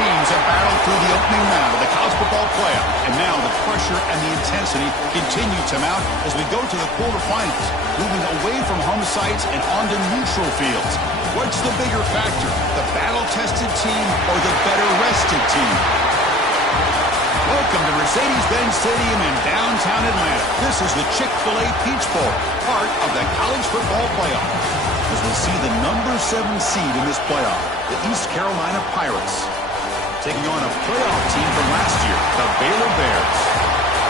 teams have battled through the opening round of the college football playoff, and now the pressure and the intensity continue to mount as we go to the quarterfinals, moving away from home sites and onto neutral fields. What's the bigger factor, the battle-tested team or the better-rested team? Welcome to Mercedes-Benz Stadium in downtown Atlanta. This is the Chick-fil-A Peach Bowl, part of the college football playoff. As we see the number 7 seed in this playoff, the East Carolina Pirates, taking on a playoff team from last year, the Baylor Bears.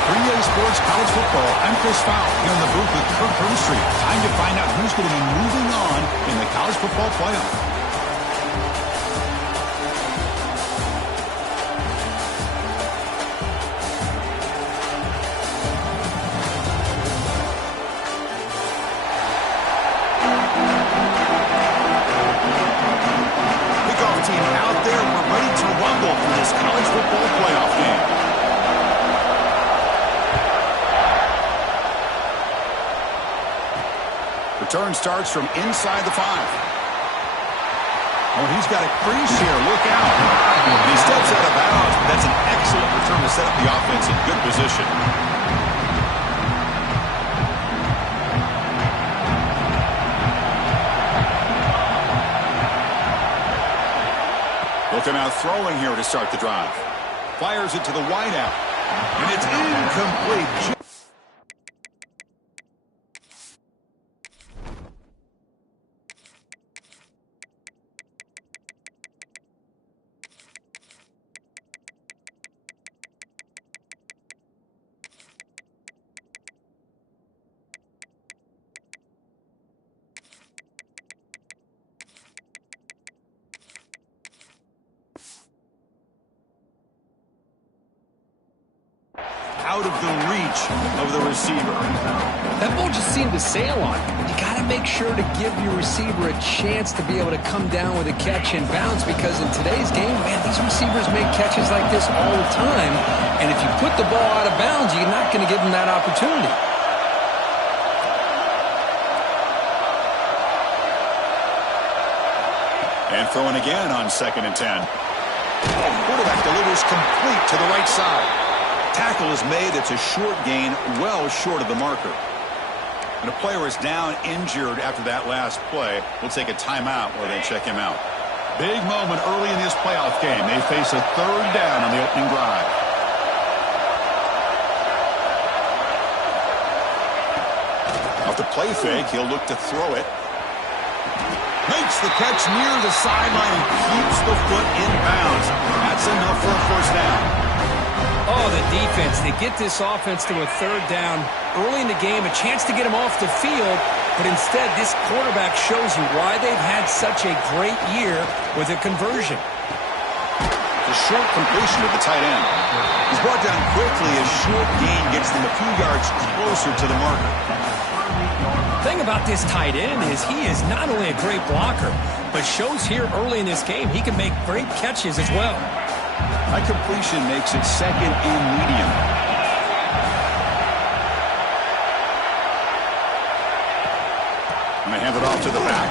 For EA Sports College Football, I'm Chris Fowle here in the booth with Kirk Herbstreit. Time to find out who's going to be moving on in the college football playoff. Return starts from inside the 5. Oh, he's got a crease here. Look out. He steps out of bounds, but that's an excellent return to set up the offense in good position. Looking out throwing here to start the drive. Fires it to the wideout. And it's incomplete. Out of the reach of the receiver. That ball just seemed to sail on. You got to make sure to give your receiver a chance to be able to come down with a catch and bounce, because in today's game, man, these receivers make catches like this all the time. And if you put the ball out of bounds, you're not going to give them that opportunity. And throwing again on 2nd and 10. Quarterback delivers complete to the right side. Tackle is made. It's a short gain, well short of the marker. And a player is down injured after that last play. We'll take a timeout or then check him out. Big moment early in this playoff game. They face a 3rd down on the opening drive. Off the play fake, he'll look to throw it. Makes the catch near the sideline and keeps the foot in bounds. That's enough for a 1st down. Oh, the defense. They get this offense to a 3rd down early in the game, a chance to get him off the field, but instead this quarterback shows you why they've had such a great year with a conversion. The short completion of the tight end. He's brought down quickly as short gain gets them a few yards closer to the marker. The thing about this tight end is he is not only a great blocker, but shows here early in this game he can make great catches as well. High completion makes it 2nd and medium. And they hand it off to the back.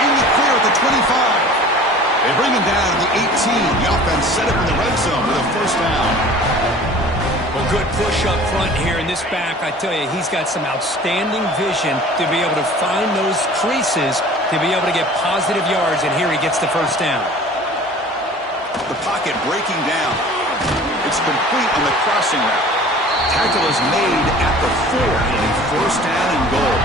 In the clear at the 25. They bring him down at the 18. The offense set up in the red zone with a 1st down. Well, good push up front here in this back. I tell you, he's got some outstanding vision to be able to find those creases, to be able to get positive yards, and here he gets the 1st down. The pocket breaking down. It's complete on the crossing route. Tackle is made at the 4, and a 1st down and goal.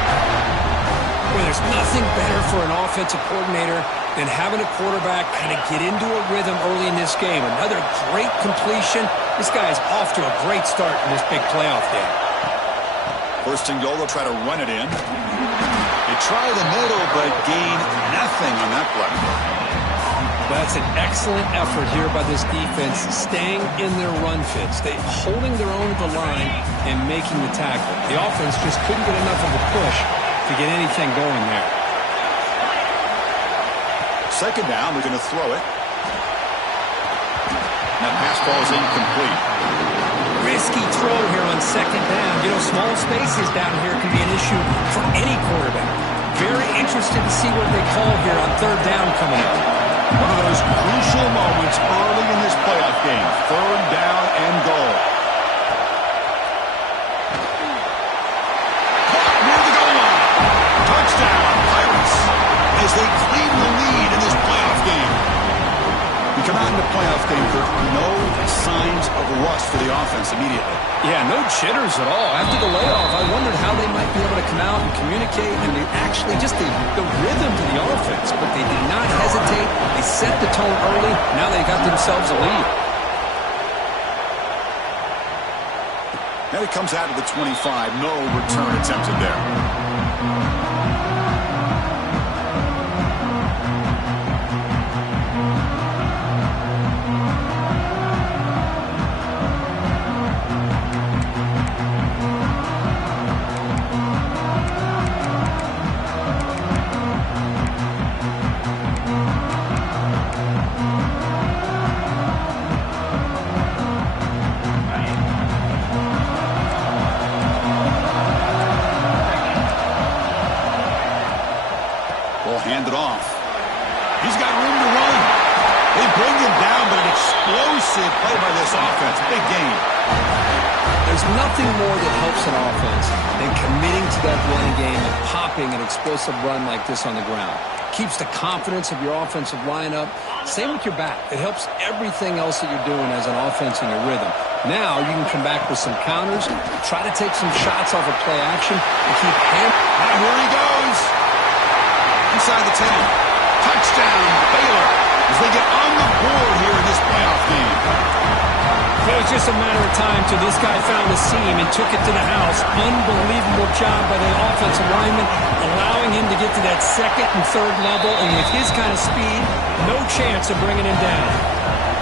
Well, there's nothing better for an offensive coordinator than having a quarterback kind of get into a rhythm early in this game. Another great completion. This guy is off to a great start in this big playoff game. 1st and goal, they'll try to run it in. They try the middle, but gain nothing on that play. That's an excellent effort here by this defense, staying in their run fits. They holding their own at the line and making the tackle. The offense just couldn't get enough of a push to get anything going there. 2nd down, they're going to throw it. That pass ball is incomplete. Risky throw here on 2nd down. You know, small spaces down here can be an issue for any quarterback. Very interested to see what they call here on 3rd down coming up. One of those crucial moments early in this playoff game. 3rd down and goal. Caught near the goal line. Touchdown, Pirates, as they claim the lead in this playoff game. We come out in the playoff game, Kirk. No signs of rust for the offense immediately. Yeah, no jitters at all. After the layoff, I wondered how they might be able to come out and communicate and actually just the rhythm to the offense. But they did not hesitate. They set the tone early. Now they got themselves a lead. Now he comes out of the 25. No return attempted there. Hand it off. He's got room to run. They bring him down, but an explosive play by this offense. Big game. There's nothing more that helps an offense than committing to that running game and popping an explosive run like this on the ground. Keeps the confidence of your offensive lineup. Same with your back. It helps everything else that you're doing as an offense in your rhythm. Now you can come back with some counters, try to take some shots off of play action, and keep hammering. Here he goes. Inside the 10. Touchdown, Baylor, as they get on the board here in this playoff game. It was just a matter of time till this guy found a seam and took it to the house. Unbelievable job by the offensive lineman, allowing him to get to that 2nd and 3rd level, and with his kind of speed, no chance of bringing him down.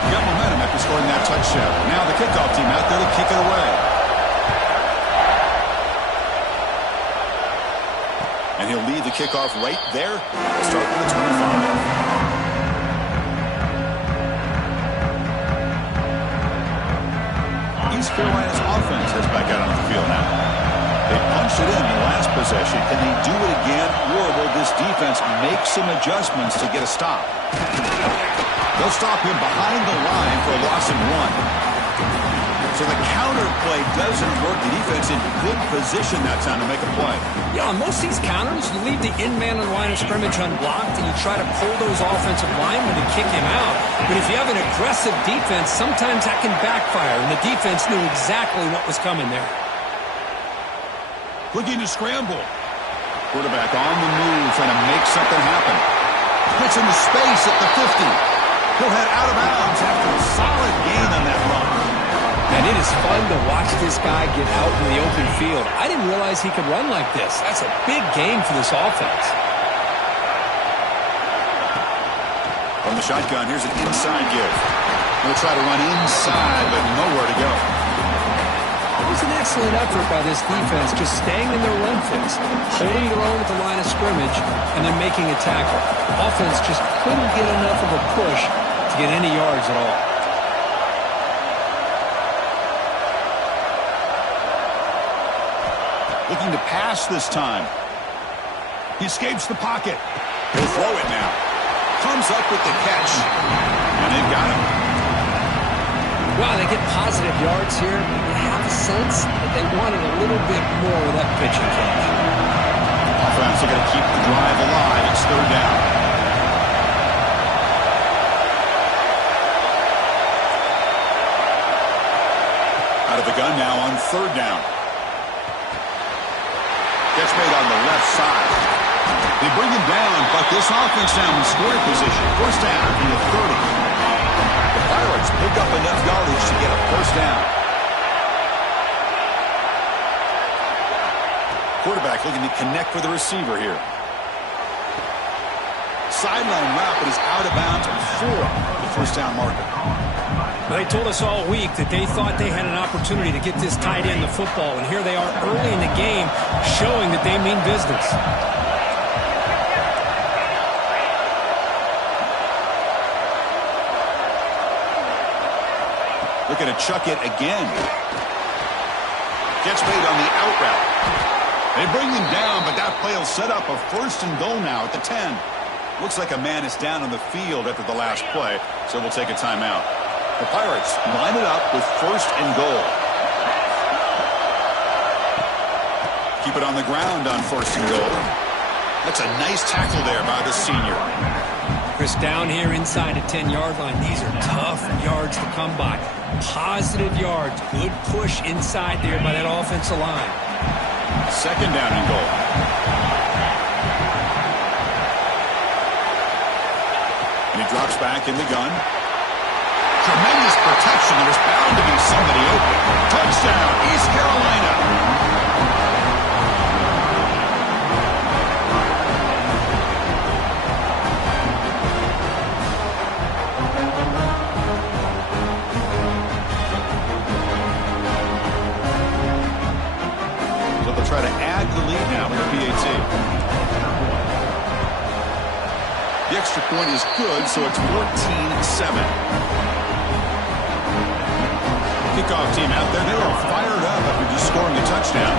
He got momentum after scoring that touchdown. Now the kickoff team out there to kick it away. And he'll lead the kickoff right there. Start with the 25. East Carolina's offense is back out on the field now. They punched it in the last possession. Can they do it again, or will this defense make some adjustments to get a stop? They'll stop him behind the line for a loss of 1. So the counter play doesn't work. The defense in good position that time to make a play. Yeah, on most of these counters, you leave the in-man on the line of scrimmage unblocked, and you try to pull those offensive linemen to kick him out. But if you have an aggressive defense, sometimes that can backfire, and the defense knew exactly what was coming there. Looking to scramble. Quarterback on the move, trying to make something happen. Hits into space at the 50. He'll head out of bounds after a solid gain on that run. And it is fun to watch this guy get out in the open field. I didn't realize he could run like this. That's a big game for this offense. From the shotgun, here's an inside give. He'll try to run inside, but nowhere to go. It was an excellent effort by this defense, just staying in their run fits, holding their own at the line of scrimmage, and then making a tackle. Offense just couldn't get enough of a push to get any yards at all. Looking to pass this time. He escapes the pocket. He'll throw it now. Comes up with the catch. And they've got him. Wow, they get positive yards here. You have a sense that they wanted a little bit more with that pitching catch. Offense are going to keep the drive alive. It's 3rd down. Out of the gun now on 3rd down. Gets made on the left side. They bring him down, but this offense down in scoring position. 1st down from the 30. The Pirates pick up enough yardage to get a 1st down. Quarterback looking to connect with the receiver here. Sideline route, but is out of bounds before the 1st down marker. They told us all week that they thought they had an opportunity to get this tight end the football, and here they are early in the game showing that they mean business. Looking to chuck it again. Gets made on the out route. They bring him down, but that play will set up a 1st and goal now at the 10. Looks like a man is down on the field after the last play, so we'll take a timeout. The Pirates line it up with 1st and goal. Keep it on the ground on 1st and goal. That's a nice tackle there by the senior. Chris, down here inside the 10-yard line, these are tough yards to come by. Positive yards. Good push inside there by that offensive line. 2nd down and goal. And he drops back in the gun. Tremendous protection. There was bound to be somebody open. Touchdown, East Carolina. So they'll try to add the lead now with the PAT. The extra point is good, so it's 14-7. Kickoff team out there. They are fired up after just scoring a touchdown.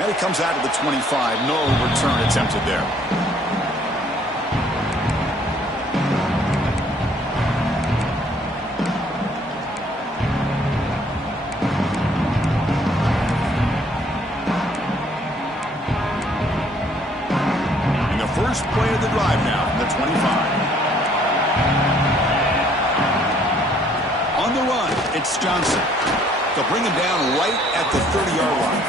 And he comes out to the 25. No return attempted there. First play of the drive now from the 25. On the run, it's Johnson. They'll bring him down right at the 30-yard line.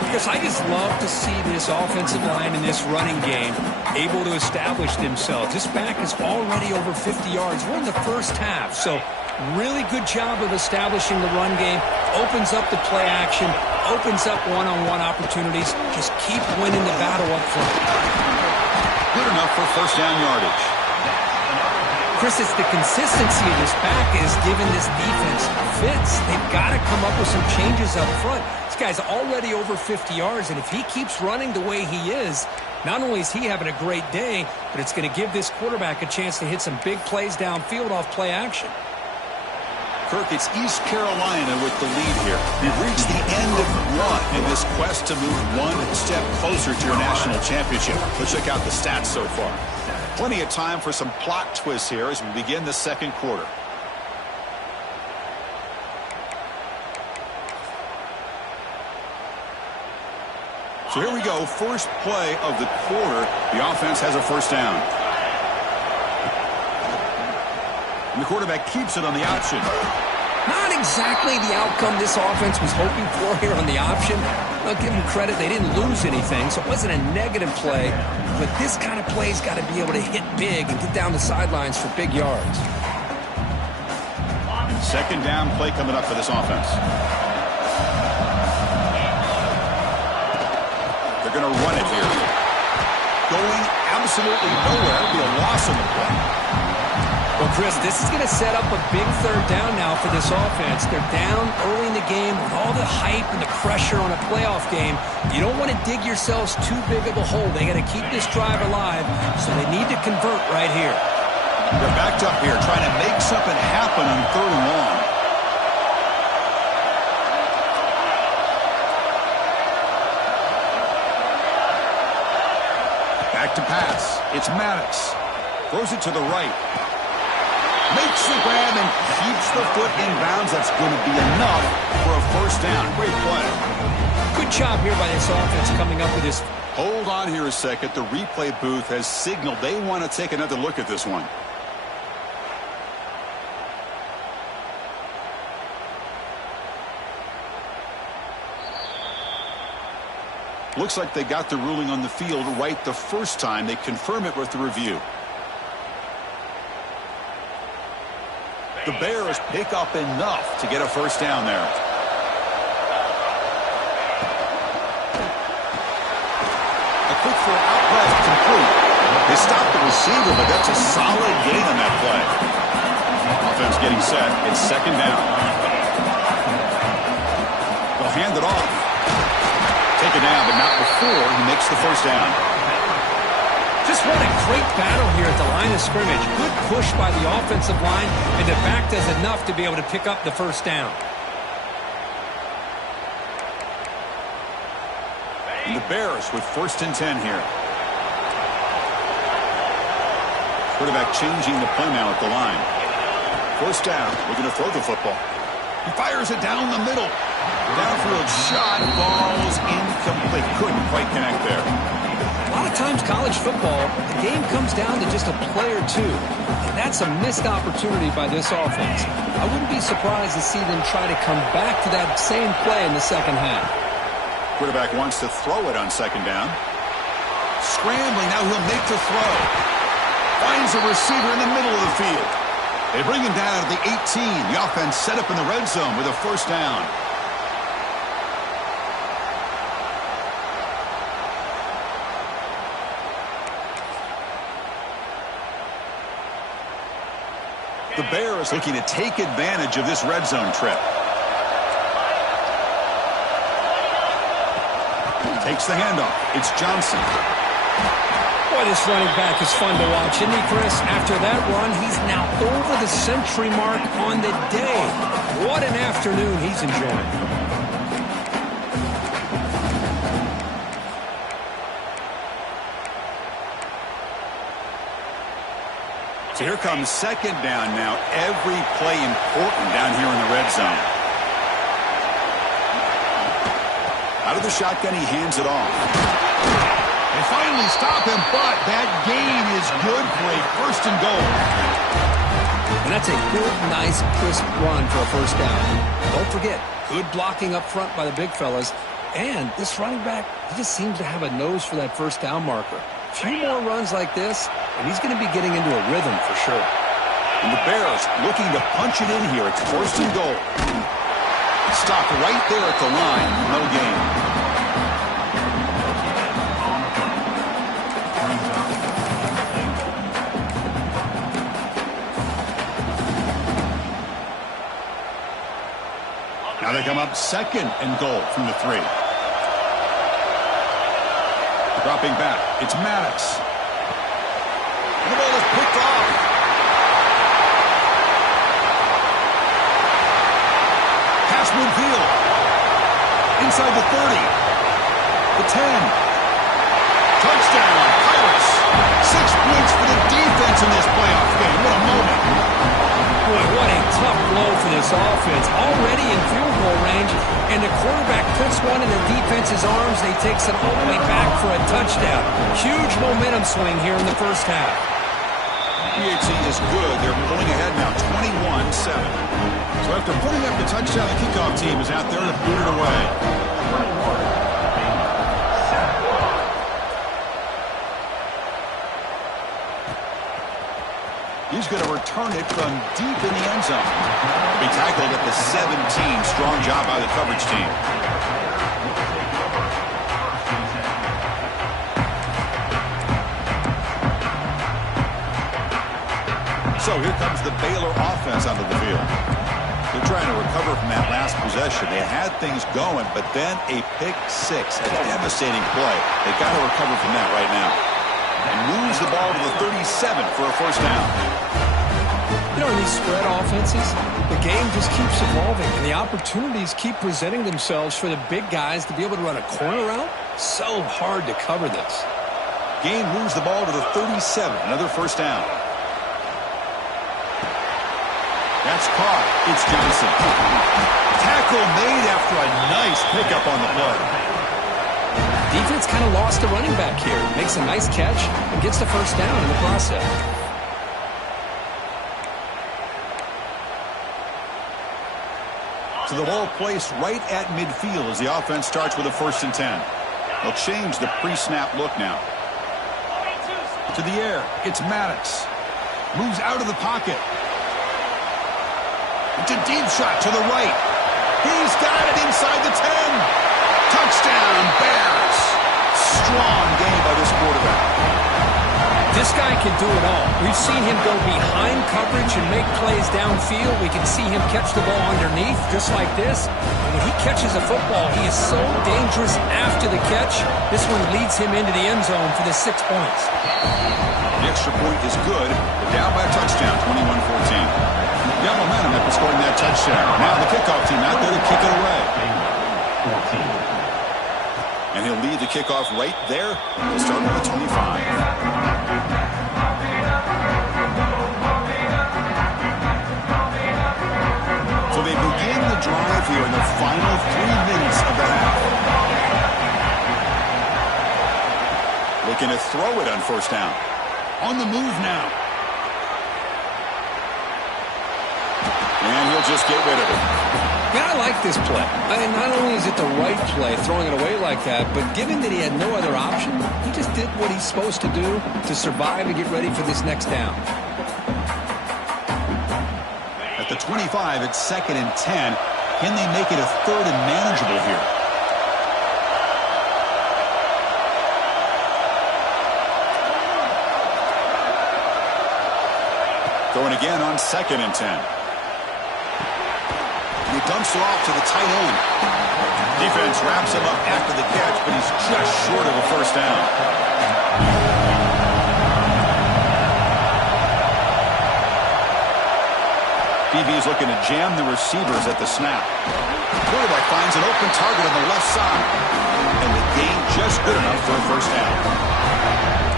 Because I just love to see this offensive line in this running game able to establish themselves. This back is already over 50 yards. We're in the first half, so really good job of establishing the run game. Opens up the play action, opens up one-on-one opportunities. Just keep winning the battle up front. Good enough for 1st down yardage. Chris, it's the consistency of this back is giving this defense fits. They've got to come up with some changes up front. This guy's already over 50 yards, and if he keeps running the way he is, not only is he having a great day, but it's going to give this quarterback a chance to hit some big plays downfield off play action. Kirk, it's East Carolina with the lead here. We've reached the end of one in this quest to move one step closer to a national championship. Let's check out the stats so far. Plenty of time for some plot twists here as we begin the 2nd quarter. So here we go. First play of the quarter. The offense has a 1st down. And the quarterback keeps it on the option. Not exactly the outcome this offense was hoping for here on the option. I'll give them credit. They didn't lose anything, so it wasn't a negative play. But this kind of play's got to be able to hit big and get down the sidelines for big yards. 2nd down play coming up for this offense. They're going to run it here. Going absolutely nowhere. It'll be a loss in the play. Well, Chris, this is going to set up a big 3rd down now for this offense. They're down early in the game with all the hype and the pressure on a playoff game. You don't want to dig yourselves too big of a hole. They got to keep this drive alive, so they need to convert right here. They're backed up here trying to make something happen on 3rd and long. Back to pass. It's Maddox. Throws it to the right. Makes the grab and keeps the foot in bounds. That's going to be enough for a 1st down. Great play. Good job here by this offense coming up with this. Hold on here a second. The replay booth has signaled they want to take another look at this one. Looks like they got the ruling on the field right the first time. They confirm it with the review. The Bears pick up enough to get a 1st down there. A quick throw out left, complete. They stopped the receiver, but that's a solid gain on that play. Offense getting set. It's 2nd down. They'll hand it off. Take it down, but not before he makes the 1st down. Just what a great battle here at the line of scrimmage. Good push by the offensive line, and the back does enough to be able to pick up the 1st down. And the Bears with 1st and 10 here. Quarterback changing the play now at the line. 1st down. We're going to throw the football. He fires it down the middle. Downfield shot. Ball's incomplete. Couldn't quite connect there. A lot of times college football, the game comes down to just a play or two. And that's a missed opportunity by this offense. I wouldn't be surprised to see them try to come back to that same play in the second half. Quarterback wants to throw it on 2nd down. Scrambling. Now he'll make the throw. Finds a receiver in the middle of the field. They bring him down at the 18. The offense set up in the red zone with a 1st down. The Bears looking to take advantage of this red zone trip. Takes the handoff. It's Johnson. Boy, this running back is fun to watch, isn't he, Chris? After that run, he's now over the century mark on the day. What an afternoon he's enjoying. So here comes 2nd down now. Every play important down here in the red zone. Out of the shotgun, he hands it off. They finally stop him, but that gain is good for a 1st and goal. And that's a good, nice, crisp run for a 1st down. Don't forget, good blocking up front by the big fellas. And this running back, he just seems to have a nose for that 1st down marker. A few more runs like this, and he's going to be getting into a rhythm for sure. And the Bears looking to punch it in here. It's 1st and goal. Stopped right there at the line. No gain. Now they come up 2nd and goal from the 3. Dropping back. It's Maddox. And the ball is picked off. Pass midfield. Inside the 30. The 10. Touchdown, Pirates. 6 points for the defense in this playoff game. What a moment. Boy, what a tough blow for this offense. Already in field goal range, and the quarterback puts one in the defense's arms. They takes it all the way back for a touchdown. Huge momentum swing here in the 1st half. PHC is good. They're pulling ahead now, 21-7. So after putting up the touchdown, the kickoff team is out there to boot it away. He's going to return it from deep in the end zone. Be tackled at the 17. Strong job by the coverage team. So here comes the Baylor offense onto the field. They're trying to recover from that last possession. They had things going, but then a pick 6, a devastating play. They got to recover from that right now. And moves the ball to the 37 for a 1st down. You know, in these spread offenses, the game just keeps evolving, and the opportunities keep presenting themselves for the big guys to be able to run a corner out. So hard to cover this. Gain moves the ball to the 37, another 1st down. That's caught. It's Johnson. Tackle made after a nice pickup on the play. Defense kind of lost the running back here. Makes a nice catch and gets the 1st down in the process. So the ball placed right at midfield as the offense starts with a 1st and 10. They'll change the pre-snap look now. To the air. It's Maddox. Moves out of the pocket. It's a deep shot to the right. He's got it inside the 10. Touchdown, Bears. Strong game by this quarterback. This guy can do it all. We've seen him go behind coverage and make plays downfield. We can see him catch the ball underneath, just like this. And when he catches a football, he is so dangerous after the catch. This one leads him into the end zone for the 6 points. The extra point is good. They're down by a touchdown, 21-14. Got momentum after scoring that touchdown. Now the kickoff team out there to kick it away. And And he'll lead the kickoff right there. He'll start with the 25. So they begin the drive here in the final 3 minutes of the half. Looking to throw it on first down. On the move now. And he'll just get rid of it. Yeah, I like this play. Not only is it the right play, throwing it away like that, but given that he had no other option, he just did what he's supposed to do to survive and get ready for this next down. At the 25, it's 2nd and 10. Can they make it a 3rd and manageable here? Going again on 2nd and 10. He dumps it off to the tight end. Defense wraps him up after the catch, but he's just short of a first down. BB's looking to jam the receivers at the snap. Quarterback finds an open target on the left side. And the gain just good enough for a first down.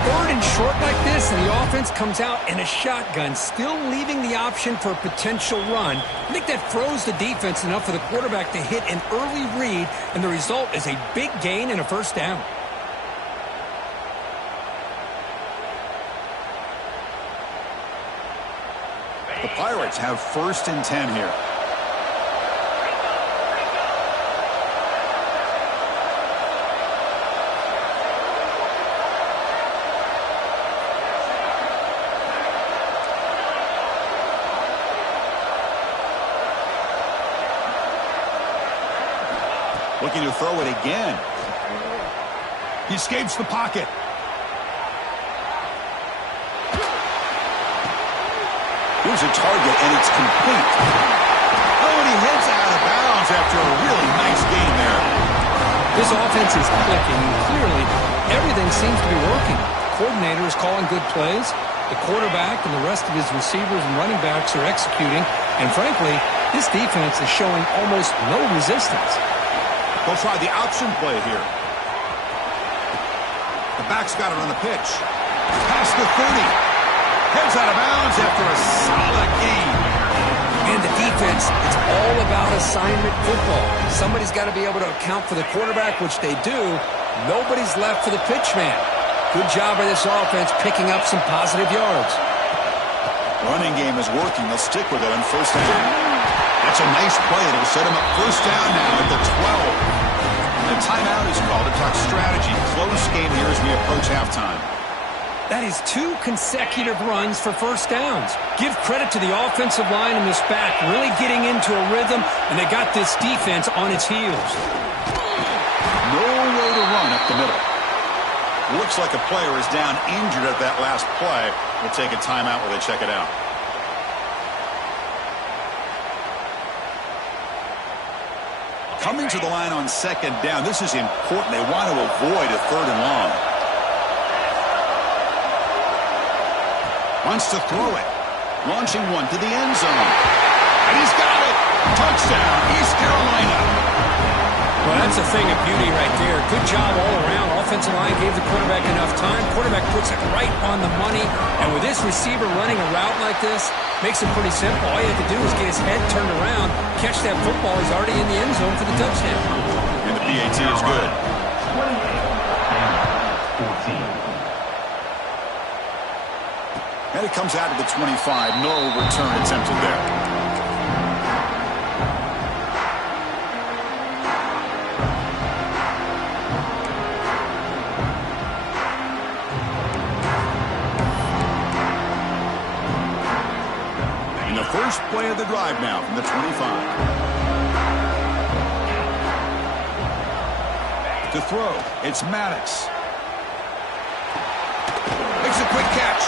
3rd and short like this, and the offense comes out in a shotgun, still leaving the option for a potential run. I think that froze the defense enough for the quarterback to hit an early read, and the result is a big gain and a first down. The Pirates have 1st and 10 here. Looking to throw it again. He escapes the pocket. Here's a target, and it's complete. Oh, and he heads out of bounds after a really nice gain there. This offense is clicking, and clearly everything seems to be working. The coordinator is calling good plays. The quarterback and the rest of his receivers and running backs are executing. And frankly, this defense is showing almost no resistance. They'll try the option play here. The back's got it on the pitch. Past the 30. Heads out of bounds after a solid gain. And the defense, it's all about assignment football. Somebody's got to be able to account for the quarterback, which they do. Nobody's left for the pitch man. Good job by this offense picking up some positive yards. Running game is working. They'll stick with it on first down. That's a nice play. It'll set him up first down now at the 12. And a timeout is called to talk strategy. Close game here as we approach halftime. That is 2 consecutive runs for first downs. Give credit to the offensive line and this back really getting into a rhythm, and they got this defense on its heels. No way to run up the middle. Looks like a player is down injured at that last play. We'll take a timeout while they check it out. Coming to the line on 2nd down. This is important. They want to avoid a 3rd and long. Wants to throw it. Launching one to the end zone. And he's got it. Touchdown, East Carolina. Well, that's a thing of beauty right there. Good job all around. Offensive line gave the quarterback enough time. Quarterback puts it right on the money. And with this receiver running a route like this, makes it pretty simple. All you have to do is get his head turned around, catch that football. He's already in the end zone for the touchdown. And the PAT is good. 28-14. And it comes out to the 25. No return attempted there. First play of the drive now from the 25. To throw, it's Maddox. Makes a quick catch.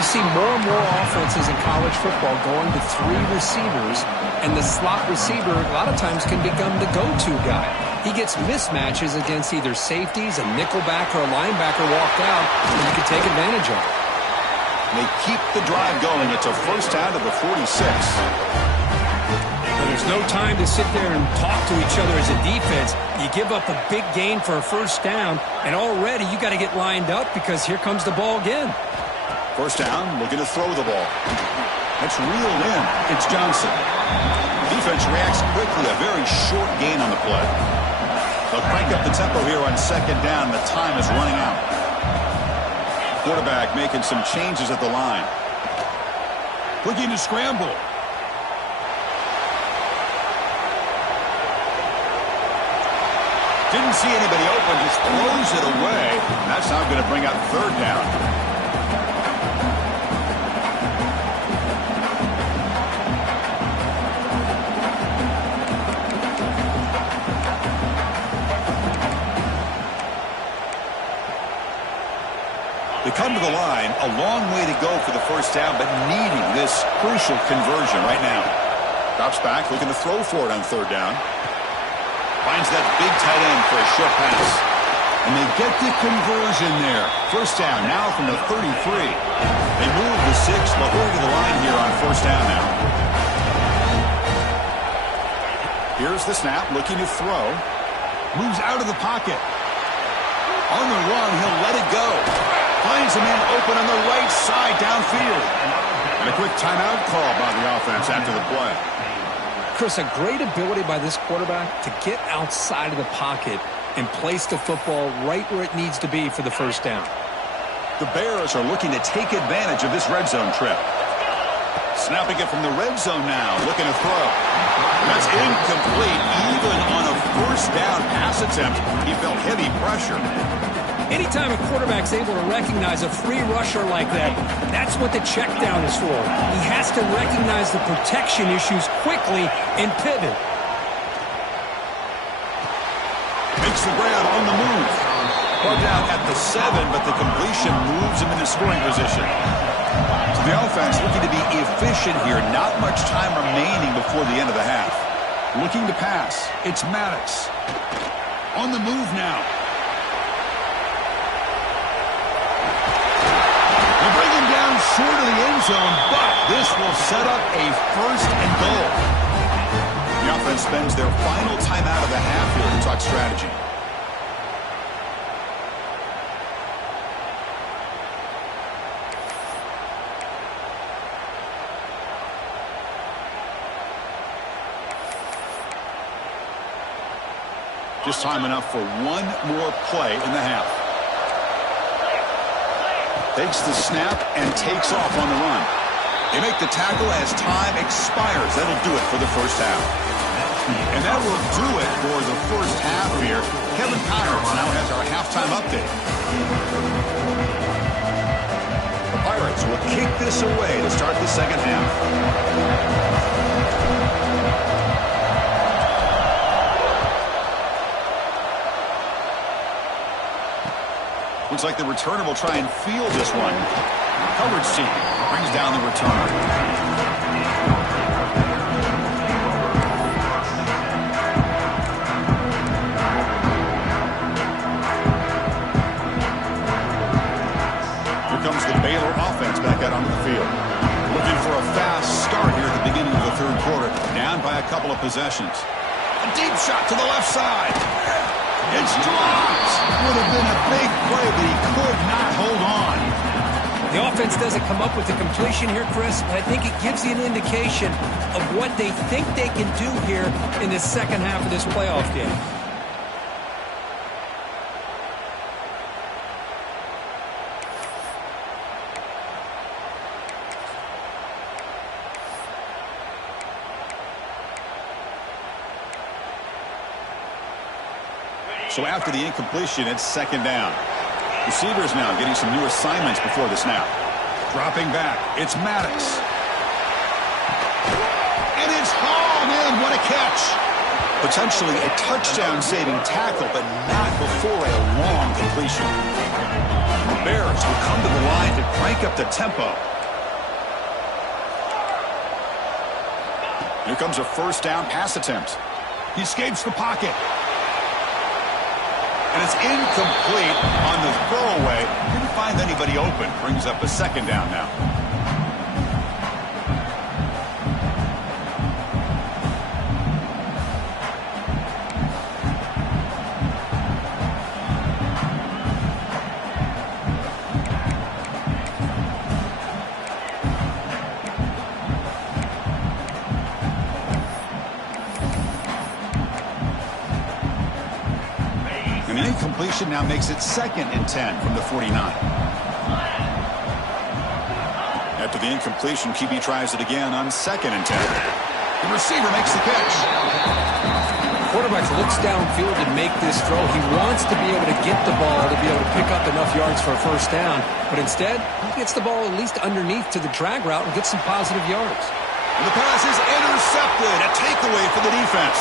You see more and more offenses in college football going to 3 receivers, and the slot receiver a lot of times can become the go-to guy. He gets mismatches against either safeties, a nickelback, or a linebacker walked out, and you can take advantage of it. They keep the drive going. It's a first down to the 46. There's There's no time to sit there and talk to each other as a defense. You give up a big gain for a first down, and already you got to get lined up because here comes the ball again. First down, looking to throw the ball. It's reeled in. It's Johnson. Defense reacts quickly. A very short gain on the play. They'll crank up the tempo here on second down. The time is running out. Quarterback making some changes at the line. Looking to scramble. Didn't see anybody open, just throws it away. And that's now going to bring out third down. They come to the line, a long way to go for the first down, but needing this crucial conversion right now. Drops back, looking to throw for it on third down. Finds that big tight end for a short pass. And they get the conversion there. First down now from the 33. They move the 6. They'll hurry to the line here on first down now. Here's the snap, looking to throw. Moves out of the pocket. On the run, he'll let it go. Finds a man open on the right side downfield. And a quick timeout call by the offense after the play. Chris, a great ability by this quarterback to get outside of the pocket and place the football right where it needs to be for the first down. The Bears are looking to take advantage of this red zone trip. Snapping it from the red zone now, looking to throw. That's incomplete. Even on a first down pass attempt, he felt heavy pressure. Anytime a quarterback's able to recognize a free rusher like that, that's what the check down is for. He has to recognize the protection issues quickly and pivot. Makes the grab on the move. Brought down at the 7, but the completion moves him into scoring position. So the offense looking to be efficient here. Not much time remaining before the end of the half. Looking to pass. It's Maddox. On the move now. Short of the end zone, but this will set up a first and goal. The offense spends their final timeout of the half here to talk strategy. Just time enough for one more play in the half. Takes the snap and takes off on the run. They make the tackle as time expires. That'll do it for the first half. And that will do it for the first half here. Kevin Pirates now has our halftime update. The Pirates will kick this away to start the second half. Looks like the returner will try and field this one. Coverage team brings down the returner. Here comes the Baylor offense back out onto the field. Looking for a fast start here at the beginning of the third quarter. Down by a couple of possessions. A deep shot to the left side. It's dropped. Would have been a big play, but he could not hold on. The offense doesn't come up with the completion here, Chris, but I think it gives you an indication of what they think they can do here in the second half of this playoff game. So after the incompletion, it's second down. Receivers now getting some new assignments before the snap. Dropping back, it's Maddox. And it's hauled in. What a catch. Potentially a touchdown-saving tackle, but not before a long completion. The Bears will come to the line to crank up the tempo. Here comes a first down pass attempt. He escapes the pocket. And it's incomplete on the throwaway. Didn't find anybody open. Brings up a second down now. completion now makes it 2nd and 10 from the 49. After the incompletion, QB tries it again on 2nd and 10. The receiver makes the catch. The quarterback looks downfield to make this throw. He wants to be able to get the ball to be able to pick up enough yards for a first down. But instead, he gets the ball at least underneath to the drag route and gets some positive yards. And the pass is intercepted. A takeaway for the defense.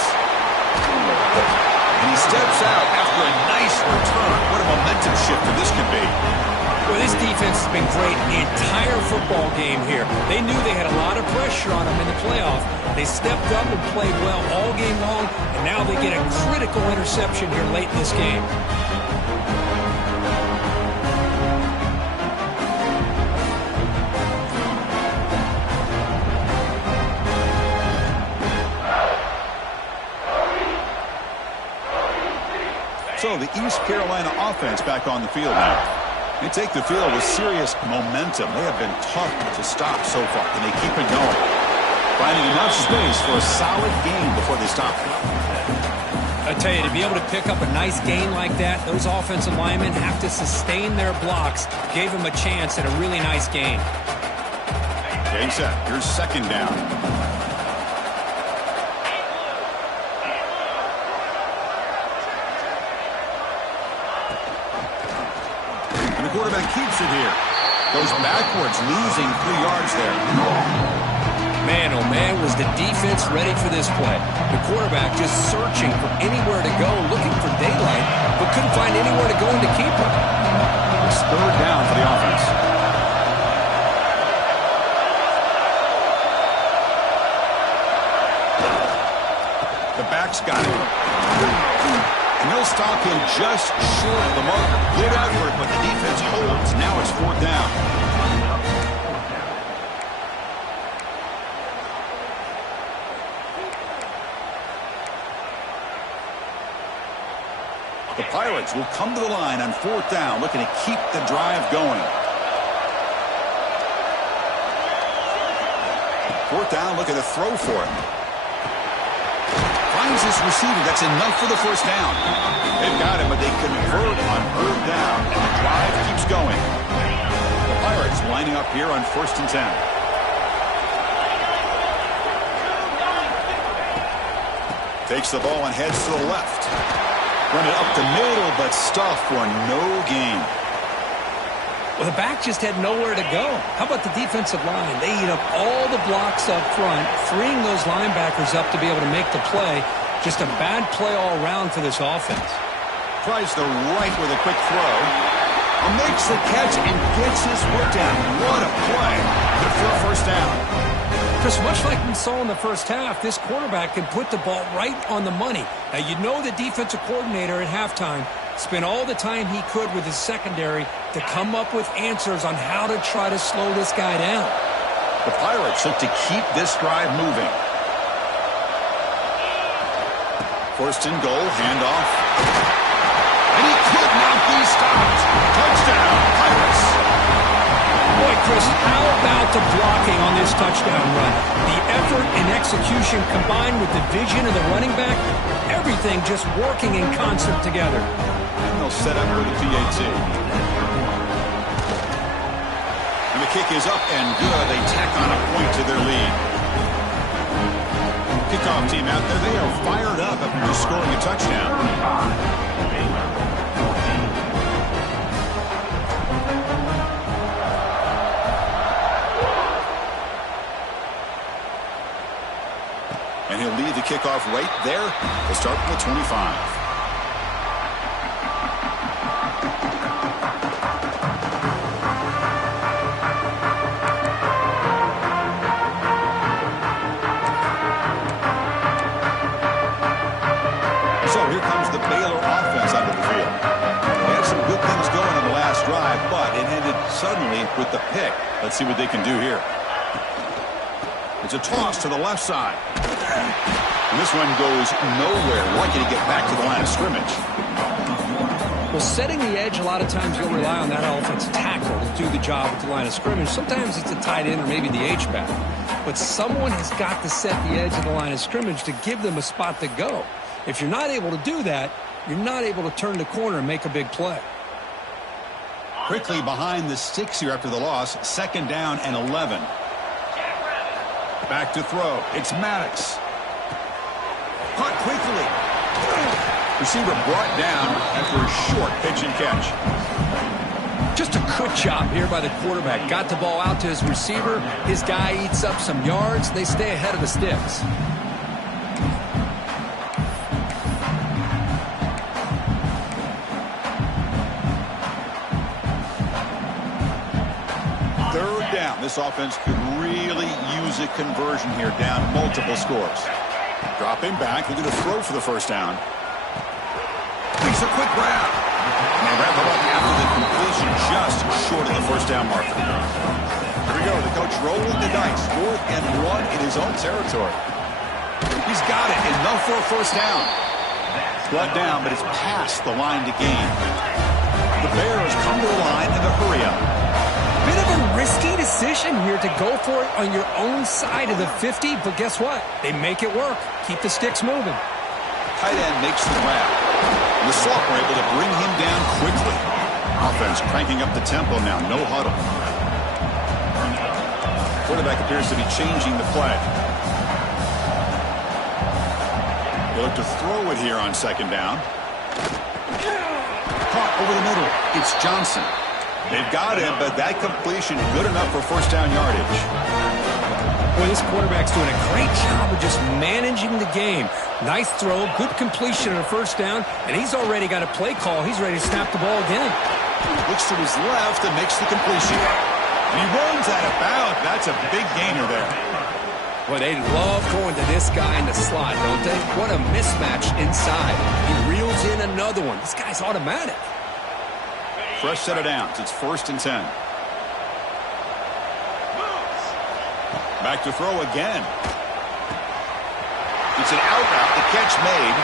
And he steps out after a nice return. What a momentum shifter this could be. Well, this defense has been great the entire football game here. They knew they had a lot of pressure on them in the playoff. They stepped up and played well all game long, and now they get a critical interception here late in this game. So the East Carolina offense back on the field now. They take the field with serious momentum. They have been tough to stop so far. Can they keep it going? Finding enough space for a solid game before they stop it. I tell you, to be able to pick up a nice gain like that, those offensive linemen have to sustain their blocks. Gave them a chance at a really nice gain. Game set. Here's 2nd down. The quarterback keeps it here. Goes backwards, losing 3 yards there. Man, oh man, was the defense ready for this play. The quarterback just searching for anywhere to go, looking for daylight, but couldn't find anywhere to go and to keep him. It's 3rd down for the offense. The back's got it. And they'll stop him just short of the marker. Good effort, but the defense holds. Now it's 4th down. The Pirates will come to the line on 4th down, looking to keep the drive going. 4th down, looking to throw for it. Finds his receiver. That's enough for the first down. They've got him, but they convert on 3rd down, and the drive keeps going. The Pirates lining up here on 1st and 10. Takes the ball and heads to the left. Run it up the middle, but stuff for no gain. Well, the back just had nowhere to go. How about the defensive line? They eat up all the blocks up front, freeing those linebackers up to be able to make the play. Just a bad play all around for this offense. Tries the right with a quick throw. Makes the catch and gets his foot down. What a play. Good for a first down. Chris, much like we saw in the first half, this quarterback can put the ball right on the money. Now, you know the defensive coordinator at halftime spent all the time he could with his secondary to come up with answers on how to try to slow this guy down. The Pirates look to keep this drive moving. 1st and goal, handoff. And he could not be stopped. Touchdown, Pirates. Boy, Chris, how about the blocking on this touchdown run? The effort and execution combined with the vision of the running back, everything just working in concert together. And they'll set up for the PAT. And the kick is up and good. They tack on a point to their lead. Kickoff team out there, they are fired up after just scoring a touchdown. And he'll lead the kickoff right there to start from the 25. So here comes the Baylor offense onto the field. They had some good things going on the last drive, but it ended suddenly with the pick. Let's see what they can do here. It's a toss to the left side. And this one goes nowhere. Lucky to get back to the line of scrimmage. Well, setting the edge, a lot of times you'll rely on that offensive tackle to do the job at the line of scrimmage. Sometimes it's a tight end or maybe the H-back. But someone has got to set the edge of the line of scrimmage to give them a spot to go. If you're not able to do that, you're not able to turn the corner and make a big play. Quickly behind the sticks here after the loss. 2nd down and 11. Back to throw. It's Maddox. Caught quickly. Receiver brought down after a short pitch and catch. Just a good job here by the quarterback. Got the ball out to his receiver. His guy eats up some yards. They stay ahead of the sticks. Third down. This offense could really use a conversion here, down multiple scores. Dropping back, looking to throw for the first down. Makes a quick grab. And they wrap it up after the completion, just short of the first down marker. Here we go. The coach rolling the dice. 4th and 1 in his own territory. He's got it. Enough for a first down. Brought down, but it's past the line to gain. The Bears come to the line in the hurry up. Bit of a risky decision here to go for it on your own side of the 50, but guess what? They make it work. Keep the sticks moving. Tight end makes the grab. And the Sophomore able to bring him down quickly. Offense cranking up the tempo now. No huddle. Quarterback appears to be changing the play. They look to throw it here on 2nd down. Caught over the middle. It's Johnson. They've got him, but that completion good enough for first down yardage. Boy, this quarterback's doing a great job of just managing the game. Nice throw, good completion on a first down, and he's already got a play call. He's ready to snap the ball again. Looks to his left and makes the completion. And he runs out of bounds. That's a big gainer there. Boy, they love going to this guy in the slot, don't they? What a mismatch inside. He reels in another one. This guy's automatic. Fresh set of downs. It's 1st and 10. Back to throw again. It's an out route. The catch made.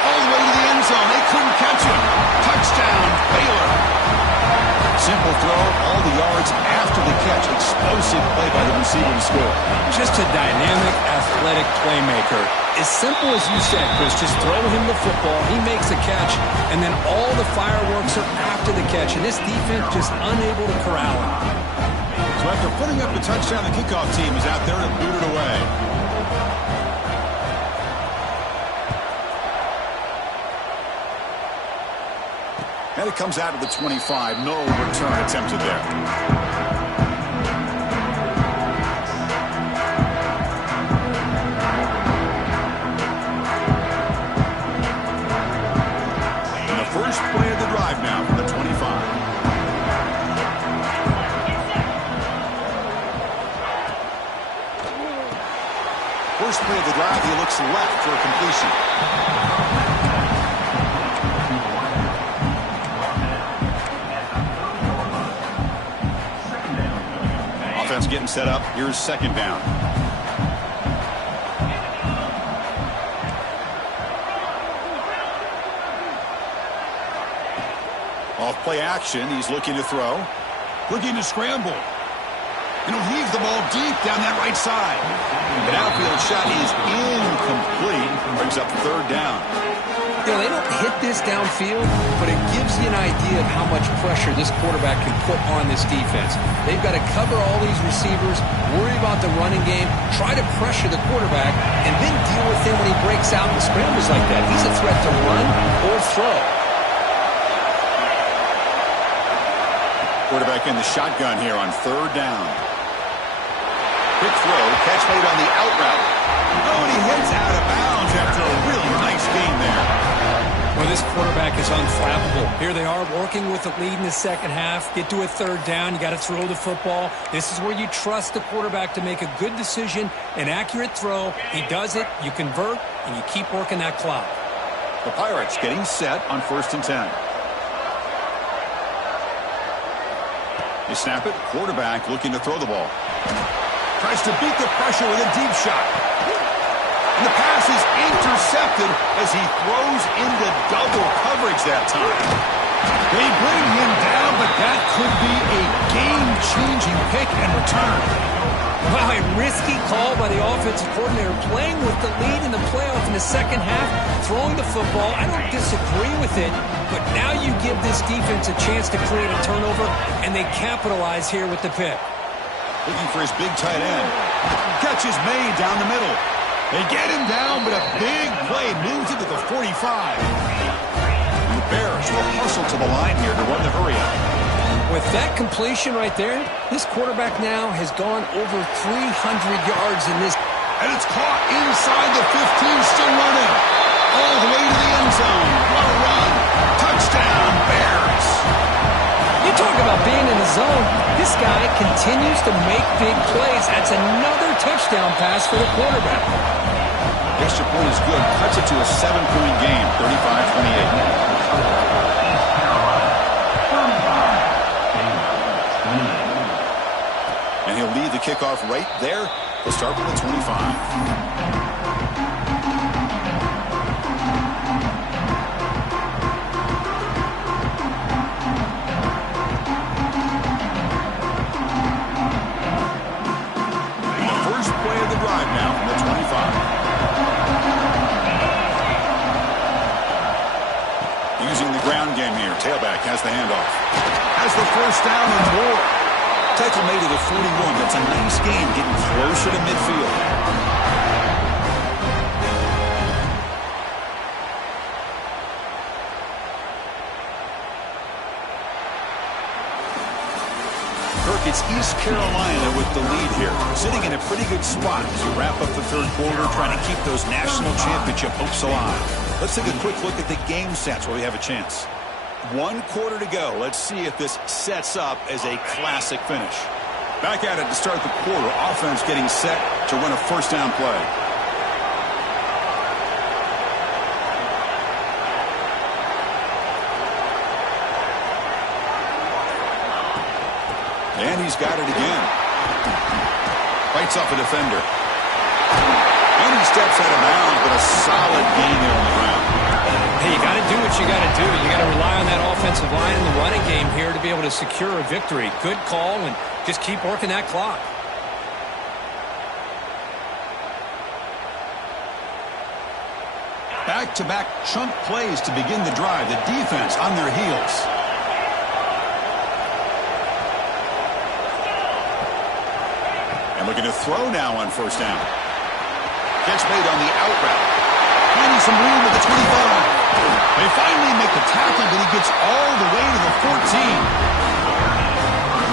All the way to the end zone. They couldn't catch him. Touchdown, Baylor. Simple throw. All the yards after the catch. Explosive play by the receiver to score. Just a dynamic, athletic playmaker. As simple as you said, Chris, just throw him the football, he makes a catch, and then all the fireworks are after the catch, and this defense just unable to corral him. So after putting up the touchdown, the kickoff team is out there to boot it away. And it comes out of the 25. No return attempted there. First play of the drive now from the 25. First play of the drive, he looks left for a completion. Offense getting set up. Here's 2nd down. Off play action, he's looking to throw. Looking to scramble. And he'll heave the ball deep down that right side. An outfield shot is incomplete. Brings up 3rd down. You know, they don't hit this downfield, but it gives you an idea of how much pressure this quarterback can put on this defense. They've got to cover all these receivers, worry about the running game, try to pressure the quarterback, and then deal with him when he breaks out and scrambles like that. He's a threat to run or throw. Quarterback in the shotgun here on 3rd down. Quick throw, catch made on the out route. Oh, and he hits out of bounds after a really nice gain there. Well, this quarterback is unflappable. Here they are working with the lead in the second half. Get to a 3rd down, you got to throw the football. This is where you trust the quarterback to make a good decision, an accurate throw. He does it, you convert, and you keep working that clock. The Pirates getting set on 1st and 10. They snap it. Quarterback looking to throw the ball. Tries to beat the pressure with a deep shot. And the pass is intercepted as he throws into double coverage that time. They bring him down, but that could be a game-changing pick and return. Wow, Now a risky call by the offensive coordinator, playing with the lead in the playoff in the second half, throwing the football. I don't disagree with it, but now you give this defense a chance to create a turnover, and they capitalize here with the pick. Looking for his big tight end. Catch is made down the middle. They get him down, but a big play moves it to the 45. And the Bears will hustle to the line here to run the hurry out. With that completion right there, this quarterback now has gone over 300 yards in this. And it's caught inside the 15, still running. All the way to the end zone. What a run. Touchdown, Bears. You talk about being in the zone. This guy continues to make big plays. That's another touchdown pass for the quarterback. Extra point is good. Cuts it to a 7-point game, 35-28. And he'll lead the kickoff right there. He'll start with the 25. Drive now from the 25. Using the ground game here. Tailback has the handoff. Has the first down and more. Tackle made it at 41. That's a nice gain, getting closer to midfield. It's East Carolina with the lead here, sitting in a pretty good spot as we wrap up the third quarter, trying to keep those national championship hopes alive. Let's take a quick look at the game stats where we have a chance. 1 quarter to go. Let's see if this sets up as a classic finish. Back at it to start the quarter. Offense getting set to run a first down play. And he's got it again. Fights off a defender. And he steps out of bounds, but a solid gain there on the ground. Hey, you got to do what you got to do. You got to rely on that offensive line in the running game here to be able to secure a victory. Good call, and just keep working that clock. Back-to-back chunk plays to begin the drive. The defense on their heels. Looking to throw now on first down. Catch made on the out route. Finding some room at the 25. They finally make the tackle, but he gets all the way to the 14.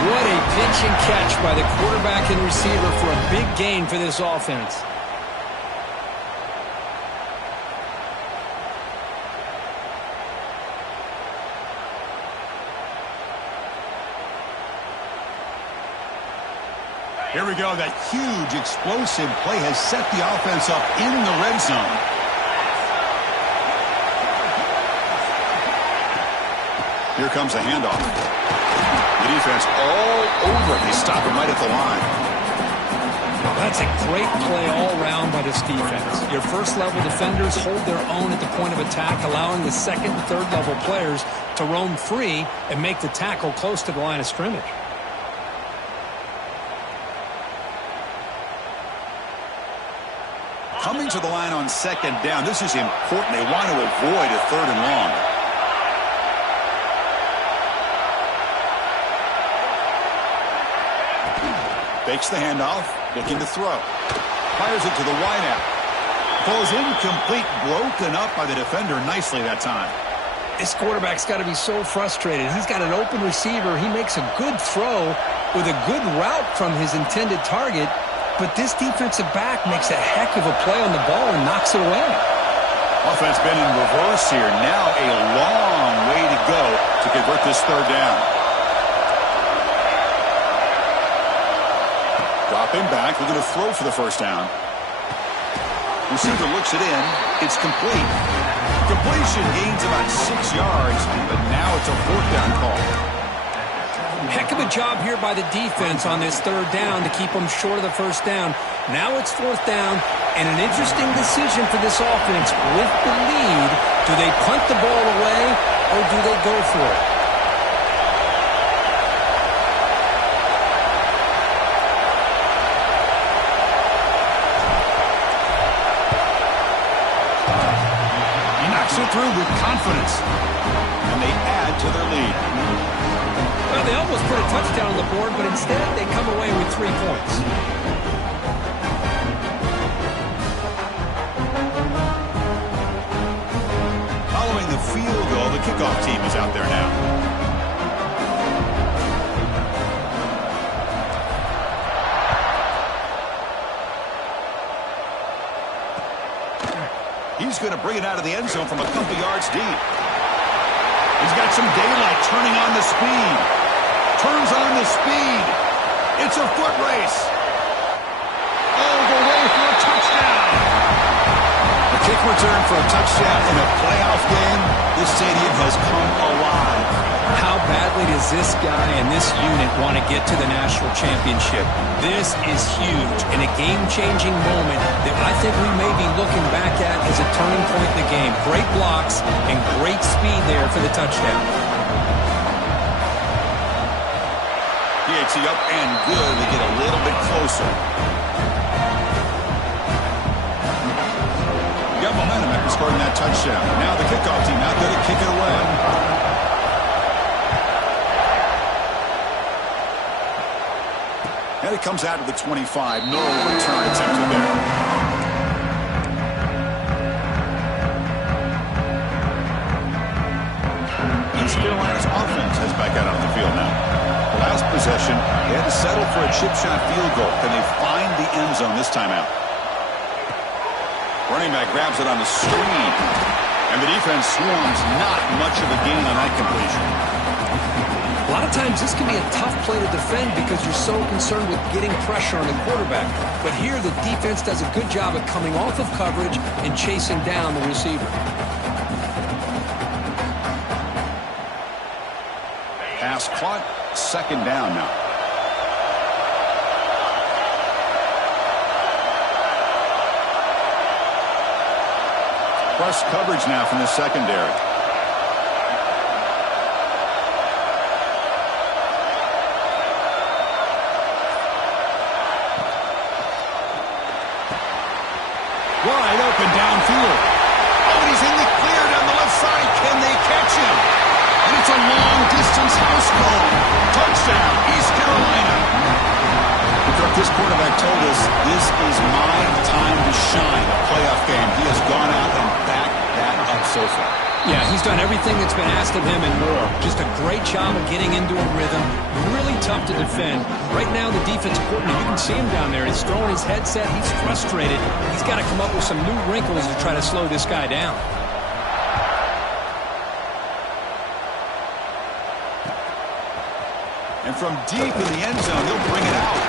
What a pitch and catch by the quarterback and receiver for a big gain for this offense. Here we go. That huge, explosive play has set the offense up in the red zone. Here comes a handoff. The defense all over it. They stop him right at the line. That's a great play all around by this defense. Your first-level defenders hold their own at the point of attack, allowing the second and third-level players to roam free and make the tackle close to the line of scrimmage. Coming to the line on second down. This is important. They want to avoid a third and long. Fakes the handoff. Looking to throw. Fires it to the wideout. Falls incomplete. Broken up by the defender nicely that time. This quarterback's got to be so frustrated. He's got an open receiver. He makes a good throw with a good route from his intended target. But this defensive back makes a heck of a play on the ball and knocks it away. Offense been in reverse here. Now a long way to go to convert this third down. Dropping back, looking to throw for the first down. Receiver looks it in. It's complete. Completion gains about 6 yards, but now it's a fourth down call. Heck of a job here by the defense on this third down to keep them short of the first down. Now it's fourth down, and an interesting decision for this offense. With the lead, do they punt the ball away, or do they go for it? Makes it through with confidence. And they add to their lead. Well, they almost put a touchdown on the board, but instead they come away with 3 points. Following the field goal, the kickoff team is out there now. He's going to bring it out of the end zone from a couple yards deep. He's got some daylight, turning on the speed. Turns on the speed. It's a foot race. All the way for a touchdown. A kick return for a touchdown in a playoff game. This stadium has come alive. How badly does this guy and this unit want to get to the national championship? This is huge and a game-changing moment that I think we may be looking back at as a turning point in the game. Great blocks and great speed there for the touchdown. PAT up and good to get a little bit closer. Got momentum after scoring that touchdown. Now the kickoff team out there to kick it away. And it comes out to the 25. No return attempted there. East Carolina's offense has back out on the field now. The last possession, they had to settle for a chip shot field goal. Can they find the end zone this time out? Running back grabs it on the screen. And the defense swarms. Not much of a gain on that completion. A lot of times this can be a tough play to defend because you're so concerned with getting pressure on the quarterback. But here the defense does a good job of coming off of coverage and chasing down the receiver. Pass caught. Second down now. Press coverage now from the secondary. Wide open downfield. Oh, and he's in the clear down the left side. Can they catch him? And it's a long-distance house call. Touchdown, East Carolina. This quarterback told us this is my time to shine. A playoff game. He has gone out and backed that up so far. Yeah, he's done everything that's been asked of him and more. Just a great job of getting into a rhythm. Really tough to defend. Right now, the defensive coordinator, you can see him down there. He's throwing his headset. He's frustrated. He's got to come up with some new wrinkles to try to slow this guy down. And from deep in the end zone, he'll bring it out.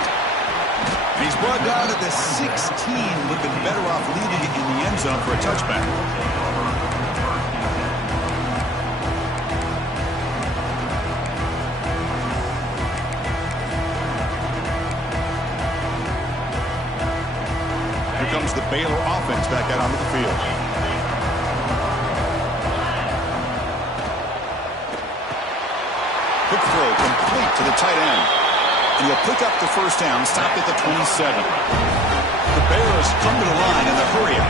And he's brought down at the 16. Would have been better off leaving it in the end zone for a touchback. Here comes the Baylor offense back out onto the field. Quick throw complete to the tight end. And he'll pick up the first down, stop at the 27. The Bears come to the line in the hurry up.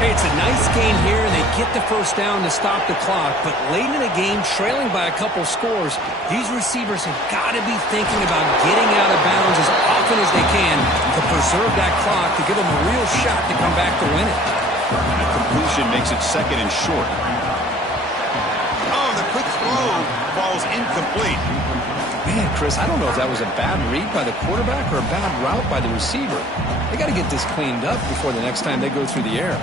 Hey, it's a nice gain here, and they get the first down to stop the clock. But late in the game, trailing by a couple scores, these receivers have got to be thinking about getting out of bounds as often as they can to preserve that clock to give them a real shot to come back to win it. And a completion makes it second and short. Oh, the quick throw falls incomplete. Man, Chris, I don't know if that was a bad read by the quarterback or a bad route by the receiver. They got to get this cleaned up before the next time they go through the air.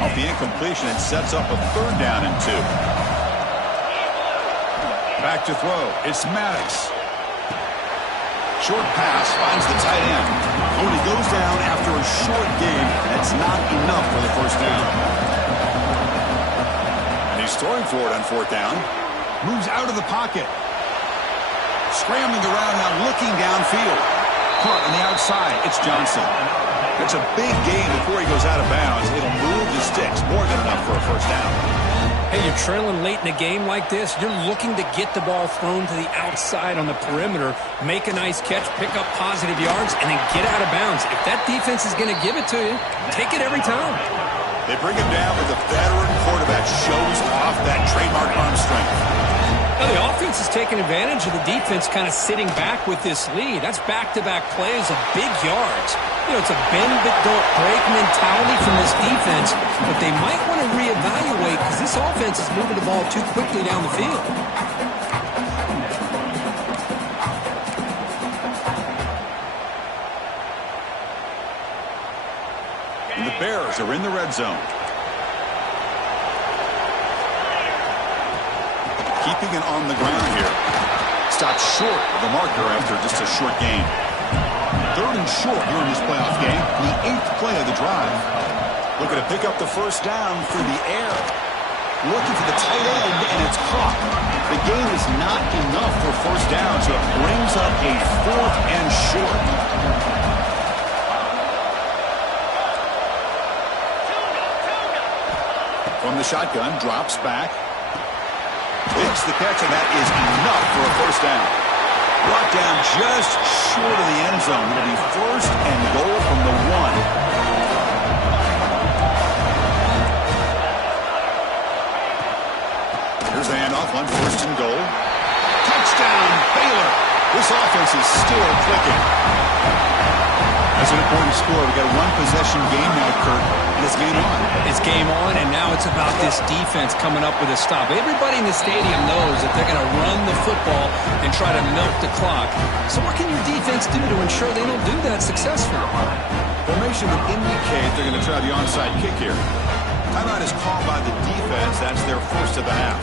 Off the incompletion, it sets up a third down and 2. Back to throw. It's Maddox. Short pass finds the tight end. Only goes down after a short game. That's not enough for the first down. He's throwing for it on fourth down. Moves out of the pocket. Scrambling around now, looking downfield. Caught on the outside. It's Johnson. That's a big gain before he goes out of bounds. It'll move the sticks. More than enough for a first down. Hey, you're trailing late in a game like this, you're looking to get the ball thrown to the outside on the perimeter, make a nice catch, pick up positive yards, and then get out of bounds. If that defense is going to give it to you, take it every time. They bring him down with the veteran quarterback shows off that trademark arm strength. Now, the offense is taking advantage of the defense kind of sitting back with this lead. That's back-to-back plays of big yards. You know, it's a bend-but-don't-break mentality from this defense, but they might want to reevaluate because this offense is moving the ball too quickly down the field. And the Bears are in the red zone. Keeping it on the ground here. Stopped short of the marker after just a short gain. 3rd and short here in this playoff game. The 8th play of the drive. Looking to pick up the first down through the air. Looking for the tight end, and it's caught. The gain is not enough for first down, so it brings up a 4th and short. From the shotgun, drops back. Makes the catch, and that is enough for a first down. Brought down just short of the end zone. It'll be 1st and goal from the 1. Here's the handoff on 1st and goal. Touchdown, Baylor. This offense is still clicking. That's an important score. We've got a 1-possession game now, Kurt, and it's game on. It's game on, and now it's about this defense coming up with a stop. Everybody in the stadium knows that they're going to run the football and try to milk the clock. So what can your defense do to ensure they don't do that successfully? Formation would indicate they're going to try the onside kick here. Timeout is called by the defense. That's their first of the half.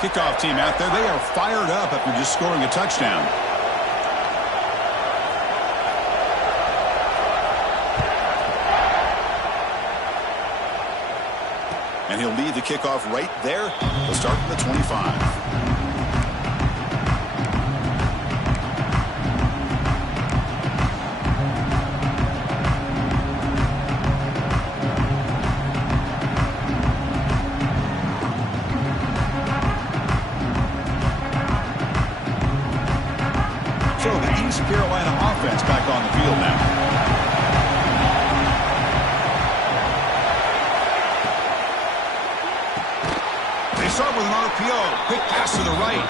Kickoff team out there. They are fired up after just scoring a touchdown. And he'll lead the kickoff right there. He'll start from the 25. Carolina offense back on the field now. They start with an RPO. Quick pass to the right.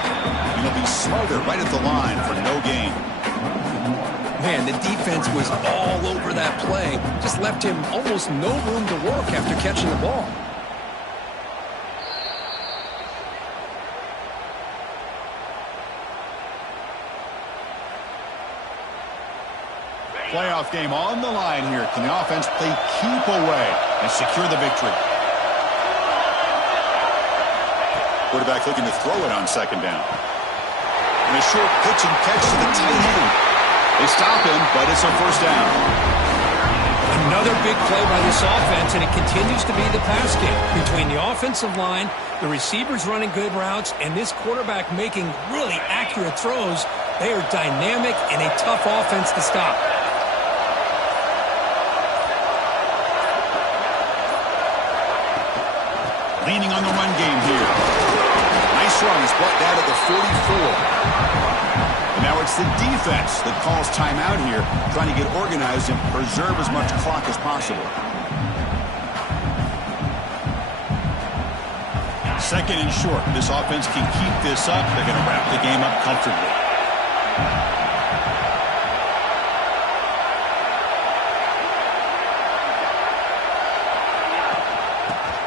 And he'll be smarter right at the line for no gain. Man, the defense was all over that play. Just left him almost no room to work after catching the ball. Playoff game on the line here. Can the offense play keep away and secure the victory? Quarterback looking to throw it on 2nd down. And a short pitch and catch to the tight end. They stop him, but it's a first down. Another big play by this offense, and it continues to be the pass game between the offensive line, the receivers running good routes, and this quarterback making really accurate throws. They are dynamic and a tough offense to stop. Leaning on the run game here. Nice run. He's brought down at the 44. And now it's the defense that calls timeout here, trying to get organized and preserve as much clock as possible. 2nd and short. This offense can keep this up. They're going to wrap the game up comfortably.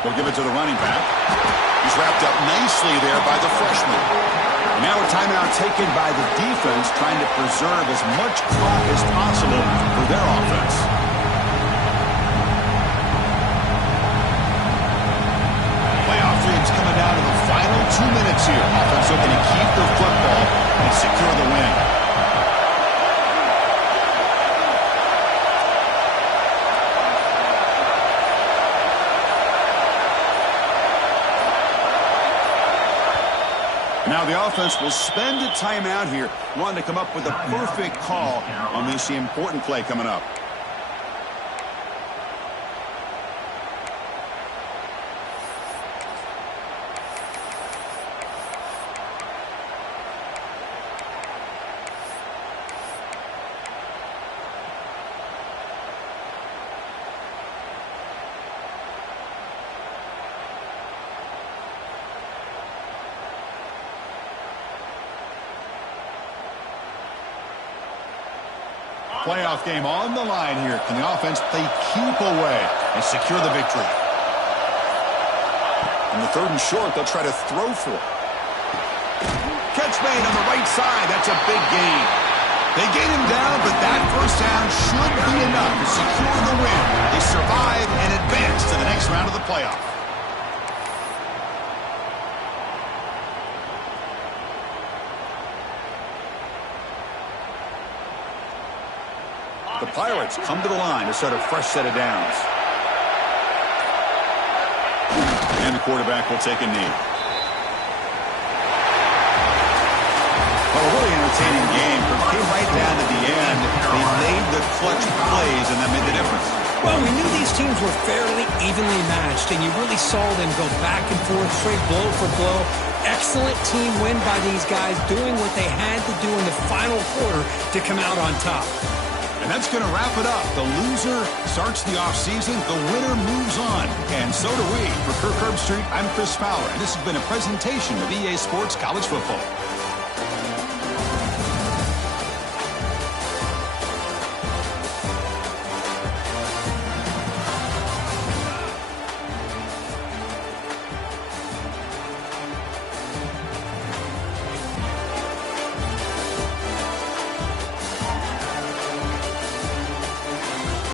We'll give it to the running back. He's wrapped up nicely there by the freshman. And now a timeout taken by the defense, trying to preserve as much clock as possible for their offense. Playoff game's coming down to the final 2 minutes here. Offense looking to keep the football and secure the win. Now the offense will spend a timeout here, wanting to come up with a perfect call on this important play coming up. Playoff game on the line here. Can the offense play keep away and secure the victory? In the 3rd and short, they'll try to throw for it. Catch made on the right side. That's a big gain. They gain him down, but that first down should be enough to secure the win. They survive and advance to the next round of the playoff. The Pirates come to the line to start a fresh set of downs. And the quarterback will take a knee. Well, a really entertaining game. It came right down to the end. They made the clutch plays, and that made the difference. Well, we knew these teams were fairly evenly matched, and you really saw them go back and forth, straight blow for blow. Excellent team win by these guys, doing what they had to do in the final quarter to come out on top. And that's going to wrap it up. The loser starts the offseason. The winner moves on. And so do we. For Kirk Herbstreit, I'm Chris Fowler. And this has been a presentation of EA Sports College Football.